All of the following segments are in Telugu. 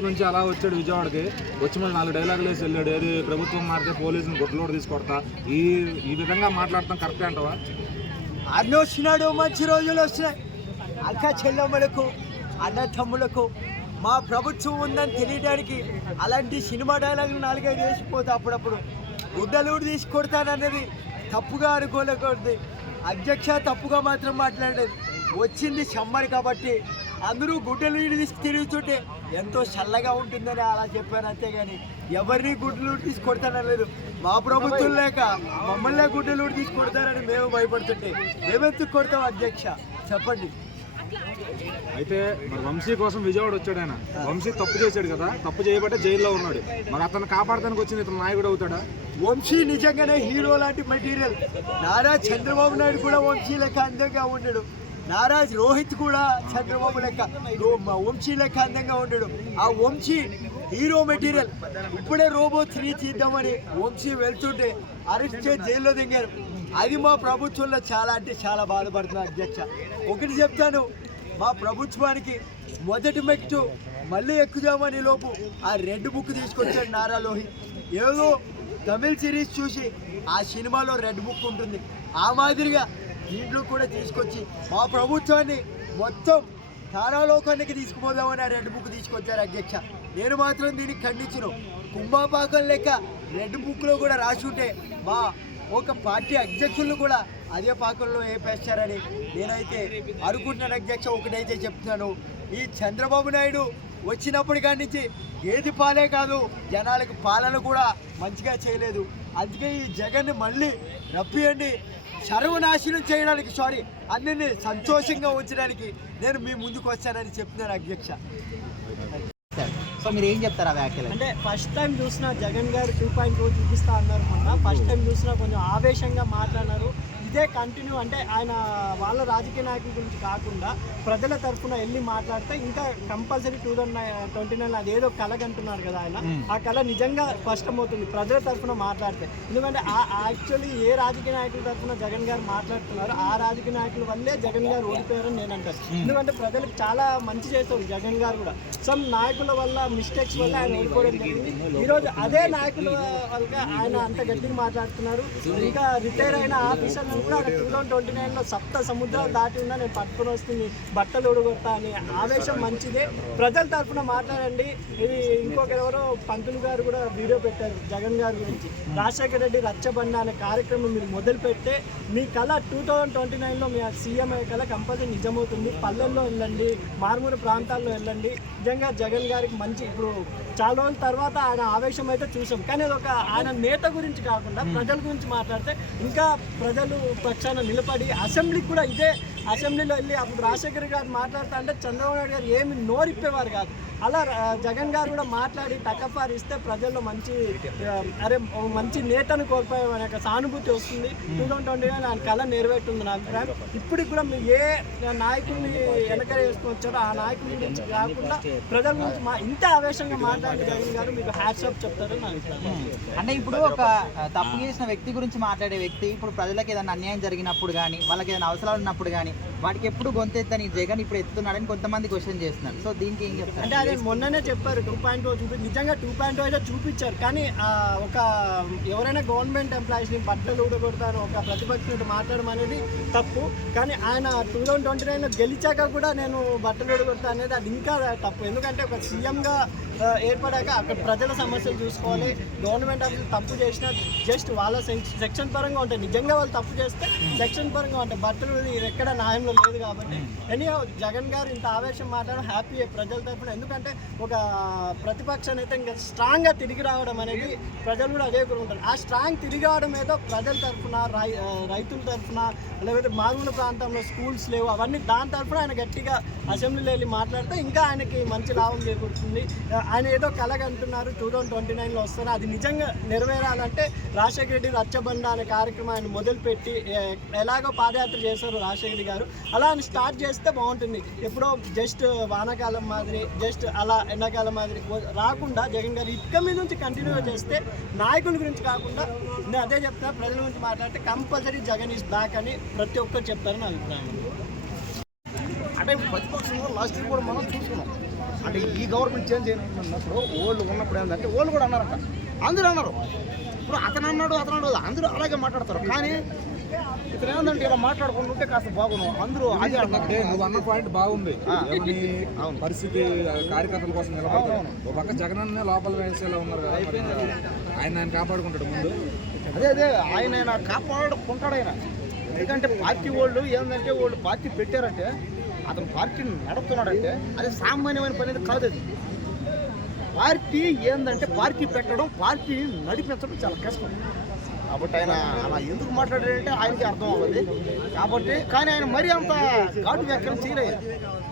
నుంచి అలా వచ్చాడు విజయవాడకి వచ్చి మళ్ళీ 4 డైలాగులు వేసి వెళ్ళాడు. ఏది ప్రభుత్వం మారితే పోలీసుని గుడ్లోడు తీసుకొడతా ఈ విధంగా మాట్లాడటం కరెక్టే అంటవా? అన్నీ వచ్చినాడు, మంచి రోజులు వస్తున్నాయి. అక్క చెల్లెమ్మలకు అన్న తమ్ములకు మా ప్రభుత్వం ఉందని తెలియడానికి అలాంటి సినిమా డైలాగులు 4-5 వేసిపోతే అప్పుడప్పుడు గుడ్డలూడు తీసి కొడతానన్నది తప్పుగా అనుకోలేకూడదు. అధ్యక్ష తప్పుగా మాత్రం మాట్లాడేది. వచ్చింది సమ్మర్ కాబట్టి అందరూ గుడ్డలూడు తీసి తిరుగుతుంటే ఎంతో చల్లగా ఉంటుందని అలా చెప్పాను, అంతేగాని ఎవరిని గుడ్డలూడు తీసి కొడతానలేదు. మా ప్రభుత్వం లేక మమ్మల్ని గుడ్డలూడు తీసి కొడతారని మేము భయపడుతుంటే మేమెందుకు కొడతాం అధ్యక్ష చెప్పండి. అయితే మరి వంశీ కోసం విజయవాడ వచ్చాడు. ఆయన వంశీ తప్పు చేశాడు కదా, తప్పు చేయబట్టే జైల్లో ఉన్నాడు. మరి అతను కాపాడడానికి వచ్చిన ఇతను నాయకుడు అవుతాడా? వంశీ నిజంగానే హీరో లాంటి మెటీరియల్. నారా చంద్రబాబు నాయుడు కూడా వంశీ లెక్క అందంగా ఉండడు. నారా రోహిత్ కూడా చంద్రబాబు లెక్క వంశీ లెక్క అందంగా ఉండడు. ఆ వంశీ హీరో మెటీరియల్. ఇప్పుడే రోబో 3 తీద్దామని వంశీ వెళ్తుంటే అరెస్ట్ చేసి జైల్లో దిగారు. అది మా ప్రభుత్వంలో చాలా అంటే చాలా బాధపడుతున్నా అధ్యక్ష. ఒకటి చెప్తాను, మా ప్రభుత్వానికి మొదటి మెట్టు మళ్ళీ ఎక్కుదామని లోపు ఆ రెడ్ బుక్ తీసుకొచ్చాడు నారా లోహిత్. ఏదో తమిళ్ సిరీస్ చూసి ఆ సినిమాలో రెడ్ బుక్ ఉంటుంది, ఆ మాదిరిగా దీంట్లో కూడా తీసుకొచ్చి మా ప్రభుత్వాన్ని మొత్తం తారాలోకానికి తీసుకుపోదామని ఆ రెడ్ బుక్ తీసుకొచ్చారు అధ్యక్ష. నేను మాత్రం దీనికి ఖండించను. కుంభపాకం లెక్క రెడ్ బుక్లో కూడా రాసి ఉంటే మా ఒక పార్టీ అధ్యక్షులను కూడా అదే పాకంలో వేపేస్తారని నేనైతే అనుకుంటున్నాను అధ్యక్ష. ఒకటైతే చెప్తున్నాను, ఈ చంద్రబాబు నాయుడు వచ్చినప్పటి కాడి నుంచి ఏది పాలే కాదు జనాలకు పాలన కూడా మంచిగా చేయలేదు. అందుకే ఈ జగన్ని మళ్ళీ రప్పియండి, సర్వనాశనం చేయడానికి అందరినీ సంతోషంగా ఉంచడానికి నేను మీ ముందుకు వచ్చానని చెప్తున్నాను అధ్యక్ష. సో మీరు ఏం చెప్తారు ఆ వ్యాఖ్యలు? అంటే ఫస్ట్ టైం చూసిన జగన్ గారు 2.0 చూపిస్తా అన్నారు మొన్న. ఫస్ట్ టైం చూసినా కొంచెం ఆవేశంగా మాట్లాడినారు. ఇదే కంటిన్యూ అంటే ఆయన వాళ్ళ రాజకీయ నాయకుల గురించి కాకుండా ప్రజల తరఫున వెళ్ళి మాట్లాడితే ఇంకా కంపల్సరీ 2029 అదేదో కలగంటున్నారు కదా ఆయన, ఆ కళ నిజంగా స్పష్టమవుతుంది ప్రజల తరఫున మాట్లాడితే. ఎందుకంటే యాక్చువల్లీ ఏ రాజకీయ నాయకుల తరఫున జగన్ గారు మాట్లాడుతున్నారు ఆ రాజకీయ నాయకుల వల్లే జగన్ గారు ఓడిపోయారని నేను అంటాను. ఎందుకంటే ప్రజలకు చాలా మంచి చేస్తారు జగన్ గారు కూడా. సమ్ నాయకుల వల్ల మిస్టేక్స్ వల్ల ఆయన ఓడిపోవడం జరిగింది. ఈరోజు అదే నాయకుల వల్ల ఆయన అంత గట్టిగా మాట్లాడుతున్నారు. ఇంకా రిటైర్ అయిన ఆఫీసర్లు కూడా 2029లో సప్త సముద్రాలు దాటి ఉన్నా నేను పట్టుకుని వస్తుంది బట్టలు ఉడగొడతా అని ఆవేశం మంచిదే. ప్రజల తరఫున మాట్లాడండి. ఇది ఇంకొకరెవరో పంతులు గారు కూడా వీడియో పెట్టారు జగన్ గారి గురించి. రాజశేఖర రెడ్డి రచ్చబండ అనే కార్యక్రమం మీరు మొదలు పెడితే మీ కళ 2029లో మీ సీఎం అయ్యే కళ కంపల్సరీ నిజమవుతుంది. పల్లెల్లో వెళ్ళండి, మారుమూల ప్రాంతాల్లో వెళ్ళండి. నిజంగా జగన్ గారికి మంచి ఇప్పుడు చాలా రోజుల తర్వాత ఆయన ఆవేశం అయితే చూసాం, కానీ అది ఒక ఆయన నేత గురించి కాకుండా ప్రజల గురించి మాట్లాడితే ఇంకా ప్రజలు పక్షాన నిలబడి అసెంబ్లీకి కూడా ఇదే అసెంబ్లీలో వెళ్ళి అప్పుడు రాజశేఖర్ గారు మాట్లాడుతా అంటే చంద్రబాబు నాయుడు గారు ఏమి నోరిప్పేవారు కాదు. అలా జగన్ గారు కూడా మాట్లాడి టకఫార్ ఇస్తే ప్రజల్లో మంచి నేతను కోల్పోయామనే సానుభూతి వస్తుంది. 2029 ఆయన కళ నెరవేరుతుంది నా అభిప్రాయం. ఇప్పటికి కూడా మీరు ఏ నాయకుడిని వెనక వేసుకొచ్చారో ఆ నాయకుడి గురించి కాకుండా ప్రజల గురించి ఇంత ఆవేశంగా మాట్లాడి జగన్ గారు మీకు హ్యాట్సాప్ చెప్తారని నా అభిప్రాయం. అంటే ఇప్పుడు ఒక తప్పు చేసిన వ్యక్తి గురించి మాట్లాడే వ్యక్తి ఇప్పుడు ప్రజలకు ఏదైనా అన్యాయం జరిగినప్పుడు కానీ వాళ్ళకి ఏదైనా అవసరాలు ఉన్నప్పుడు కానీ వాటికి ఎప్పుడు గొంతెత్తని జగన్ ఇప్పుడు ఎత్తున్నాడని కొంతమంది క్వశ్చన్ చేస్తున్నారు. సో దీనికి ఏం చెప్తారు? అంటే అదే మొన్ననే చెప్పారు 2.0 నిజంగా 2.0 అయితే చూపించారు, కానీ ఒక ఎవరైనా గవర్నమెంట్ ఎంప్లాయీస్ని బట్టలు ఊడగొడతారు ఒక ప్రతిపక్షం మాట్లాడడం అనేది తప్పు. కానీ ఆయన 2029లో గెలిచాక కూడా నేను బట్టలు ఊడగొడతా అనేది అది ఇంకా తప్పు. ఎందుకంటే ఒక సీఎంగా ఏర్పడాక అక్కడ ప్రజల సమస్యలు చూసుకోవాలి. గవర్నమెంట్ ఆఫీసులు తప్పు చేసినా జస్ట్ వాళ్ళ సెక్షన్ పరంగా ఉంటాయి. నిజంగా వాళ్ళు తప్పు చేస్తే సెక్షన్ పరంగా ఉంటాయి. బట్టలు ఎక్కడ న్యాయంలో లేదు కాబట్టి ఎనీహౌ జగన్ గారు ఇంత ఆవేశం మాట్లాడడం హ్యాపీ ప్రజల తరఫున. ఎందుకంటే ఒక ప్రతిపక్షాన్ని అయితే ఇంకా స్ట్రాంగ్గా తిరిగి రావడం అనేది ప్రజలు కూడా అదే కోరుకుంటారు. ఆ స్ట్రాంగ్ తిరిగి రావడం ఏదో ప్రజల తరఫున రైతుల తరఫున లేకపోతే మారుమూల ప్రాంతంలో స్కూల్స్ లేవు అవన్నీ దాని తరఫున ఆయన గట్టిగా అసెంబ్లీలో వెళ్ళి మాట్లాడితే ఇంకా ఆయనకి మంచి లాభం చేకూరుతుంది. ఆయన ఏదో కలగంటున్నారు 2029లో వస్తారు, అది నిజంగా నెరవేరాలంటే రాజశేఖర రెడ్డి రచ్చబండ అనే కార్యక్రమం ఆయన మొదలుపెట్టి ఎలాగో పాదయాత్ర చేశారు రాజశేఖర గారు, అలా ఆయన స్టార్ట్ చేస్తే బాగుంటుంది. ఎప్పుడో జస్ట్ వానాకాలం మాదిరి జస్ట్ అలా ఎండాకాలం మాదిరి రాకుండా జగన్ గారు ఇక్క మీద నుంచి కంటిన్యూగా చేస్తే నాయకుల గురించి కాకుండా నేను అదే చెప్తున్నా ప్రజల గురించి మాట్లాడితే కంపల్సరీ జగన్ ఈజ్ బ్యాక్ అని ప్రతి ఒక్కరు చెప్తారని నా అభిప్రాయం. అంటే ప్రతిపక్షంలో లాస్ట్ ఇయర్ కూడా మనం చూసుకున్నాం. అంటే ఈ గవర్నమెంట్ చేంజ్ అయినప్పుడు వాళ్ళు ఉన్నప్పుడు ఏంటంటే వాళ్ళు కూడా అన్నారట, అందరూ అన్నారు. ఇప్పుడు అతను అన్నాడు అందరూ అలాగే మాట్లాడతారు. కానీ ఇతను ఏంటంటే ఇలా మాట్లాడుకుంటుంటే కాస్త బాగున్నాం, అందరూ అదే అంటే నువ్వు అన్న పాయింట్ బాగుంది. ఏమని పరిస్థితి కార్యకర్తల కోసం నిలబడతారు. ఒక పక్క జగన్ అన్న లోపల వేసేలా ఉన్నారు కదా, మరి ఆయన కాపాడుకుంటాడు ముందు. అదే ఆయన కాపాడుకుంటాడు ఆయన. ఎందుకంటే పార్టీ వాళ్ళు ఏంటంటే వాళ్ళు పార్టీ పెట్టారంటే అతను పార్టీని నడుపుతున్నాడంటే అది సామాన్యమైన పని కాదు. అది పార్టీ ఏంటంటే పార్టీ పెట్టడం, పార్టీని నడిపించడం చాలా కష్టం. కాబట్టి ఆయన అలా ఎందుకు మాట్లాడాడంటే ఆయనకి అర్థం అవ్వదు. కాబట్టి కానీ ఆయన మరీ అంత ఘాటు వ్యాఖ్యలు చేయలేదు,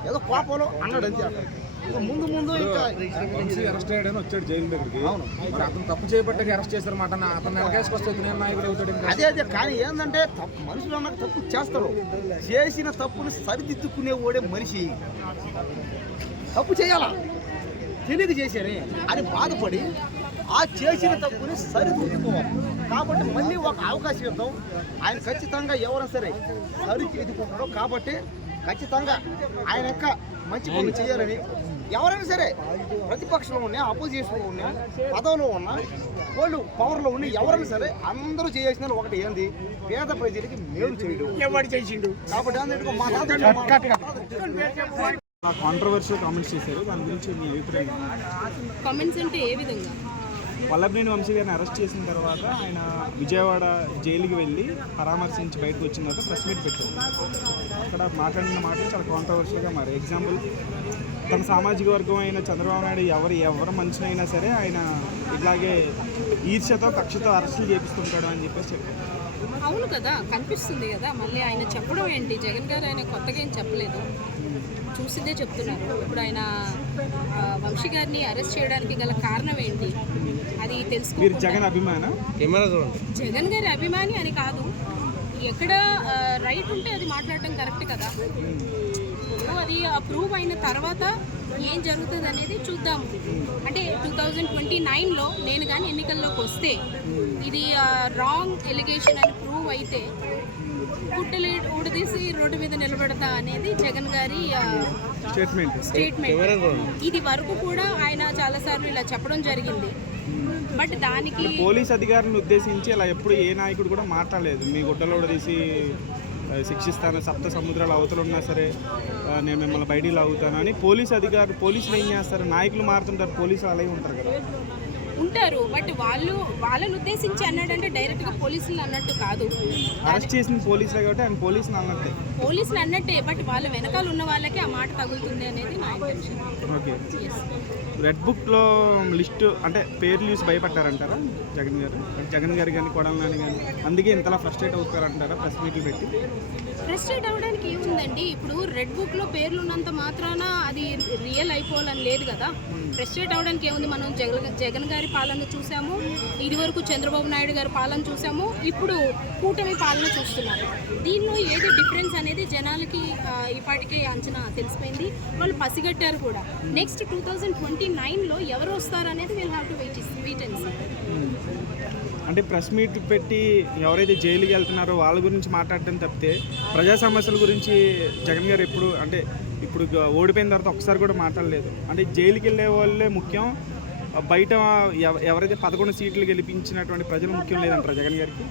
ఏదో కోపంలో అన్నాడు అంతే. ఇంకా ముందు ఇంకా వంశీ అరెస్ట్ అయ్యాడని వచ్చాడు జైలు దగ్గరికి. అవును, మరి అతను తప్పు చేయబట్టకి అరెస్ట్ చేశారన్నమాట. అతను వెనకేసుకొస్తే నేను నాయకుడు అవుతాడు. అదే కానీ ఏంటంటే మనుషులు అన్నాక తప్పు చేస్తారు. చేసిన తప్పుని సరిదిద్దుకునే ఓడే మనిషి. తప్పు చేయాలా తెలియదు చేశారే అని బాధపడి ఆ చేసిన తప్పుని సరిదిద్దుకోవాలి. కాబట్టి మళ్ళీ ఒక అవకాశం ఇద్దాం. ఆయన ఖచ్చితంగా ఎవరైనా సరే సరిదిద్దుకుంటాడో కాబట్టి ఖచ్చితంగా ఆయన యొక్క మంచి పనులు చేయాలని ఎవరైనా సరే ప్రతిపక్షంలో ఉన్నా, అపోజిషన్లో ఉన్నా, పదవిలో ఉన్నా, వాళ్ళు పవర్లో ఉన్నా ఎవరైనా సరే అందరూ చేయాల్సిన ఒకటి ఏంది, పేద ప్రజలకి మేలు చేయడం. కాబట్టి అందుకు మా కాంట్రవర్షియల్ కామెంట్స్ చేశారు, దాని గురించి మీ అభిప్రాయం? కామెంట్స్ అంటే ఏ విధంగా? వల్లభనేని వంశీ గారిని అరెస్ట్ చేసిన తర్వాత ఆయన విజయవాడ జైలుకి వెళ్ళి పరామర్శించి బయటకు వచ్చిన తర్వాత ప్రెస్ మీట్ పెట్టారు. అక్కడ మాట్లాడిన మాటలు చాలా కాంట్రవర్షియల్గా మారాయి. ఎగ్జాంపుల్, తన సామాజిక వర్గం అయిన చంద్రబాబు నాయుడు ఎవరు మనిషినైనా సరే ఆయన ఇట్లాగే ఈర్ష్యతో కక్షతో అరెస్టులు చేపిస్తుంటాడు అని చెప్పేసి చెప్పారు. అవును కదా, కనిపిస్తుంది కదా. మళ్ళీ ఆయన చెప్పడం ఏంటి? జగన్ గారు ఆయన కొత్తగా ఏం చెప్పలేదు, చూసిందే చెప్తున్నారు. ఇప్పుడు ఆయన వంశీ గారిని అరెస్ట్ చేయడానికి గల కారణం ఏంటి అది తెలుసుకో. జగన్ అభిమాన జగన్ గారి అభిమాని అని కాదు, ఎక్కడ రైట్ ఉంటే అది మాట్లాడటం కరెక్ట్ కదా. ఇప్పుడు అది ప్రూవ్ అయిన తర్వాత ఏం జరుగుతుంది అనేది చూద్దాము. అంటే 2029లో నేను కానీ ఎన్నికల్లోకి వస్తే ఇది రాంగ్ ఎలిగేషన్ అని ప్రూవ్ అయితే గుట్టలు ఊడదీసి రోడ్డు మీద నిలబడతా అనేది జగన్ గారి స్టేట్మెంట్. ఇది వరకు కూడా ఆయన చాలాసార్లు ఇలా చెప్పడం జరిగింది. బట్ దానికి పోలీస్ అధికారులను ఉద్దేశించి అలా ఎప్పుడు ఏ నాయకుడు కూడా మాట్లాడలేదు. మీ గుట్టలో ఊడదీసి శిక్షిస్తాను, సప్త సముద్రాల అవతలు ఉన్నా సరే నేను మిమ్మల్ని బయటికి లాగుతాను అని పోలీసులు ఏం చేస్తారు? నాయకులు మారుతుంటారు, పోలీసులు అలాగే ఉంటారు కదా. ఉంటారు, బట్ వాళ్ళని ఉద్దేశించి అన్నాడంటే డైరెక్ట్ గా పోలీసులు అన్నట్టు కాదు. అరెస్ట్ చేసిన పోలీసులే కాబట్టి ఆయన పోలీసులు అన్నట్టే, బట్ వాళ్ళ వెనకాల ఉన్న వాళ్ళకి ఆ మాట తగులుతుంది అనేది నా ఇంటెన్షన్. ఓకే, రెడ్ బుక్లో లిస్టు అంటే పేర్లు చూసి భయపడ్డారంటారా జగన్ గారు కానీ కొడాలి నాని కానీ? అందుకే ఇంతలా ఫ్రస్ట్రేట్ అవుతారంటారా ప్రెస్ మీట్లు పెట్టి? ఫ్రస్ట్రేట్ అవ్వడానికి ఏముందండి? ఇప్పుడు రెడ్ బుక్లో పేర్లు ఉన్నంత మాత్రాన అది రియల్ అయిపోవాలని లేదు కదా. ఫ్రస్ట్రేట్ అవ్వడానికి ఏముంది? మనం జగన్ గారి పాలన చూసాము, ఇదివరకు చంద్రబాబు నాయుడు గారి పాలన చూసాము, ఇప్పుడు కూటమి పాలన చూస్తున్నాము. దీనిలో ఏది డిఫరెన్స్ అనేది జనాలకి ఇప్పటికే అంచనా తెలిసిపోయింది, వాళ్ళు పసిగట్టారు కూడా. నెక్స్ట్ 2029లో ఎవరు వస్తారు అనేది we'll have to wait and see. అంటే ప్రెస్ మీట్ పెట్టి ఎవరైతే జైలుకి వెళ్తున్నారో వాళ్ళ గురించి మాట్లాడటం తప్పితే ప్రజా సమస్యల గురించి జగన్ గారు ఇప్పుడు ఓడిపోయిన తర్వాత ఒకసారి కూడా మాట్లాడలేదు. అంటే జైలుకి వెళ్ళే వాళ్ళే ముఖ్యం, బయట ఎవరైతే 11 సీట్లు గెలిపించినటువంటి ప్రజలు ముఖ్యం లేదంటారు జగన్ గారికి.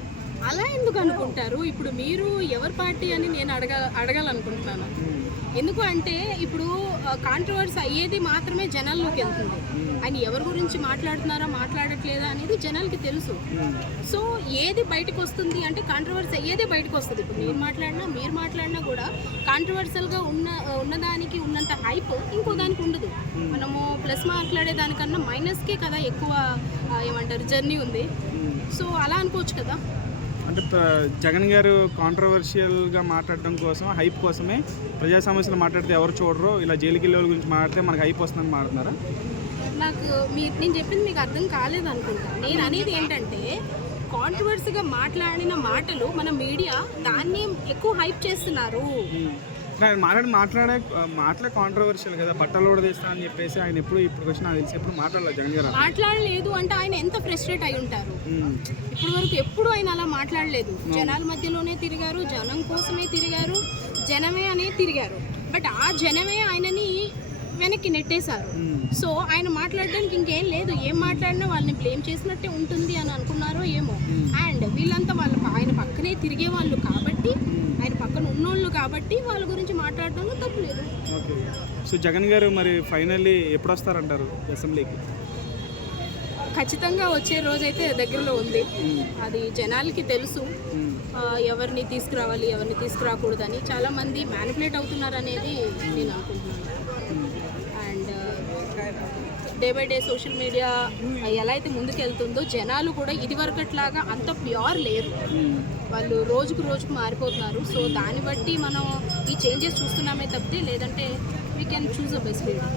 అలా ఎందుకు అనుకుంటారు? ఇప్పుడు మీరు ఎవరి పార్టీ అని నేను అడగాలనుకుంటున్నాను. ఎందుకు అంటే ఇప్పుడు కాంట్రవర్సీ అయ్యేది మాత్రమే జనాల్లోకి వెళ్తుంది. ఆయన ఎవరి గురించి మాట్లాడుతున్నారా మాట్లాడట్లేదా అనేది జనాలకి తెలుసు. సో ఏది బయటకు వస్తుంది అంటే కాంట్రవర్సీ అయ్యేదే బయటకు వస్తుంది. ఇప్పుడు నేను మాట్లాడినా మీరు మాట్లాడినా కూడా కాంట్రవర్సల్గా ఉన్నదానికి ఉన్నంత హైప్ ఇంకో దానికి ఉండదు. మనము ప్లస్ మాట్లాడే దానికన్నా మైనస్కే కదా ఎక్కువ ఏమంటారు జర్నీ ఉంది. సో అలా అనుకోవచ్చు కదా. అంటే జగన్ గారు కాంట్రవర్షియల్గా మాట్లాడడం కోసం, హైప్ కోసమే ప్రజా సమస్యలు మాట్లాడితే ఎవరు చూడరు, ఇలా జైలుకి వెళ్ళే వాళ్ళ గురించి మాట్లాడితే మనకు హైప్ వస్తుందని మాట్లాడుతున్నారా? నాకు నేను చెప్పింది మీకు అర్థం కాలేదు అనుకుంటా. నేను అనేది ఏంటంటే కాంట్రవర్సీగా మాట్లాడిన మాటలు మన మీడియా దాన్ని ఎక్కువ హైప్ చేస్తున్నారు. మాట్లాడే కాంట్రవర్షియల్ కదా, బట్టలు ఊడదీస్తా అని చెప్పేసి ఆయన ఇప్పుడు వచ్చి నాకు తెలిసి ఎప్పుడు మాట్లాడలేదు జగన్ గారు. మాట్లాడలేదు అంటే ఆయన ఎంత ఫ్రస్ట్రేట్ అయి ఉంటారు. ఇప్పటి వరకు ఎప్పుడు ఆయన అలా మాట్లాడలేదు. జనాల మధ్యలోనే తిరిగారు, జనం కోసమే తిరిగారు, జనమే అనే తిరిగారు. బట్ ఆ జనమే ఆయనని వెనక్కి నెట్టేశారు. సో ఆయన మాట్లాడడానికి ఇంకేం లేదు, ఏం మాట్లాడినా వాళ్ళని బ్లేమ్ చేసినట్టే ఉంటుంది అని అనుకున్నారో ఏమో. అండ్ వీళ్ళంతా ఆయన పక్కనే తిరిగే వాళ్ళు కాబట్టి, ఆయన పక్కన ఉన్నోళ్ళు కాబట్టి వాళ్ళ గురించి మాట్లాడడంలో తప్పు లేదు. ఓకే. సో జగన్ గారు మరి ఫైనల్లీ ఎప్పుడు వస్తారంటారు అసెంబ్లీకి? ఖచ్చితంగా వచ్చే రోజైతే దగ్గరలో ఉంది. అది జనాలకి తెలుసు ఎవరిని తీసుకురావాలి ఎవరిని తీసుకురాకూడదని. చాలామంది మ్యానిపులేట్ అవుతున్నారు అనేది నేను అనుకుంటున్నాను. And day by day social media ఎలా అయితే ముందుకెళ్తుందో జనాలు కూడా ఇదివరకట్లాగా అంత ప్యూర్ లేరు, వాళ్ళు రోజుకు రోజుకు మారిపోతున్నారు. సో దాన్ని బట్టి మనం ఈ చేంజెస్ చూస్తున్నామే తప్పితే లేదంటే we can choose a best leader.